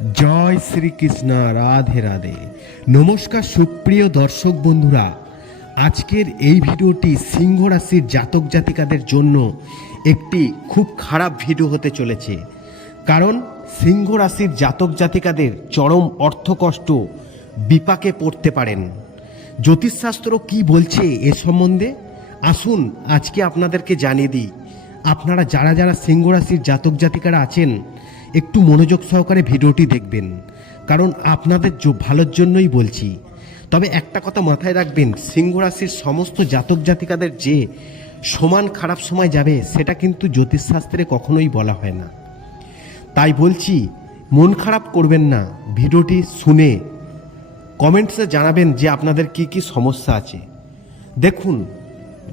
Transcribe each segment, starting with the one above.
জয় শ্রীকৃষ্ণ, রাধে রাধে। নমস্কার সুপ্রিয় দর্শক বন্ধুরা। আজকের এই ভিডিওটি সিংহ রাশির জাতক জাতিকাদের জন্য একটি খুব খারাপ ভিডিও হতে চলেছে। কারণ সিংহ রাশির জাতক জাতিকাদের চরম অর্থকষ্ট বিপাকে পড়তে পারেন। জ্যোতিষশাস্ত্র কি বলছে এ সম্বন্ধে? আসুন আজকে আপনাদেরকে জানিয়ে দিই। আপনারা যারা যারা সিংহ রাশির জাতক জাতিকারা আছেন একটু মনোযোগ সহকারে ভিডিওটি দেখবেন। কারণ আপনাদের ভালোর জন্যই বলছি। তবে একটা কথা মাথায় রাখবেন, সিংহ রাশির সমস্ত জাতক জাতিকাদের যে সমান খারাপ সময় যাবে, সেটা কিন্তু জ্যোতিষশাস্ত্রে কখনোই বলা হয় না। তাই বলছি, মন খারাপ করবেন না। ভিডিওটি শুনে কমেন্টসে জানাবেন যে আপনাদের কি কি সমস্যা আছে। দেখুন,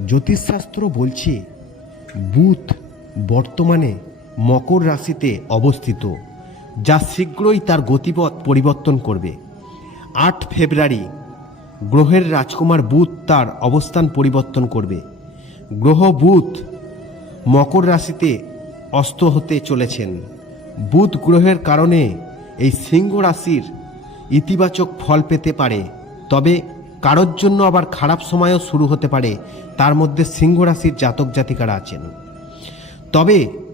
জ্যোতিষশাস্ত্র বলছে বুথ বর্তমানে মকর রাশিতে অবস্থিত, যা শীঘ্রই তার গতিপথ পরিবর্তন করবে। আট ফেব্রুয়ারি, গ্রহের রাজকুমার বুধ তার অবস্থান পরিবর্তন করবে। গ্রহ বুধ মকর রাশিতে অস্ত হতে চলেছেন। বুধ গ্রহের কারণে এই সিংহ রাশির ইতিবাচক ফল পেতে পারে, তবে কারোর জন্য আবার খারাপ সময়ও শুরু হতে পারে, তার মধ্যে সিংহ রাশির জাতক জাতিকারা আছেন। তবে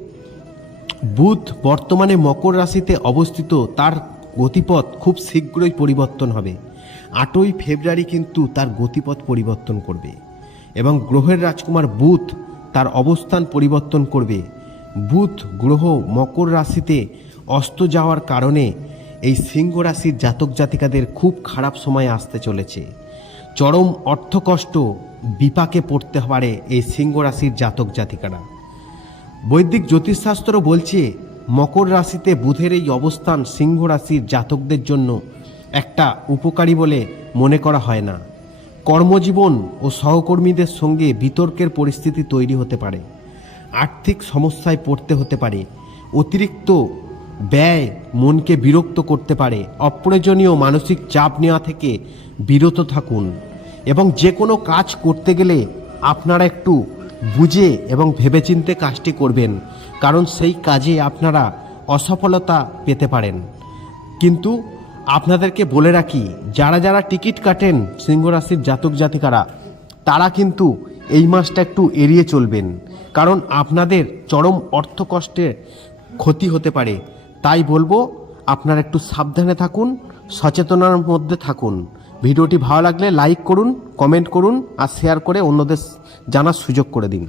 বুধ বর্তমানে মকর রাশিতে অবস্থিত, তার গতিপথ খুব শীঘ্রই পরিবর্তন হবে। আটই ফেব্রুয়ারি কিন্তু তার গতিপথ পরিবর্তন করবে এবং গ্রহের রাজকুমার বুধ তার অবস্থান পরিবর্তন করবে। বুধ গ্রহ মকর রাশিতে অস্ত যাওয়ার কারণে এই সিংহ রাশির জাতক জাতিকাদের খুব খারাপ সময় আসতে চলেছে। চরম অর্থকষ্ট বিপাকে পড়তে পারে এই সিংহ রাশির জাতক জাতিকারা। বৈদিক জ্যোতিষশাস্ত্র বলছে, মকর রাশিতে বুধের এই অবস্থান সিংহ রাশির জাতকদের জন্য একটা উপকারী বলে মনে করা হয় না। কর্মজীবন ও সহকর্মীদের সঙ্গে বিতর্কের পরিস্থিতি তৈরি হতে পারে। আর্থিক সমস্যায় পড়তে হতে পারে। অতিরিক্ত ব্যয় মনকে বিরক্ত করতে পারে। অপ্রয়োজনীয় মানসিক চাপ নেওয়া থেকে বিরত থাকুন এবং যে কোনো কাজ করতে গেলে আপনারা একটু বুঝে এবং ভেবেচিন্তে কাজটি করবেন, কারণ সেই কাজে আপনারা অসফলতা পেতে পারেন। কিন্তু আপনাদেরকে বলে রাখি, যারা যারা টিকিট কাটেন সিংহ রাশির জাতক জাতিকারা, তারা কিন্তু এই মাসটা একটু এড়িয়ে চলবেন, কারণ আপনাদের চরম অর্থকষ্টের ক্ষতি হতে পারে। তাই বলব, আপনারা একটু সাবধানে থাকুন, সচেতনার মধ্যে থাকুন ভিডিওটি ভালো লাগলে লাইক করুন, কমেন্ট করুন আর শেয়ার করে অন্যদের জানার সুযোগ করে দিন।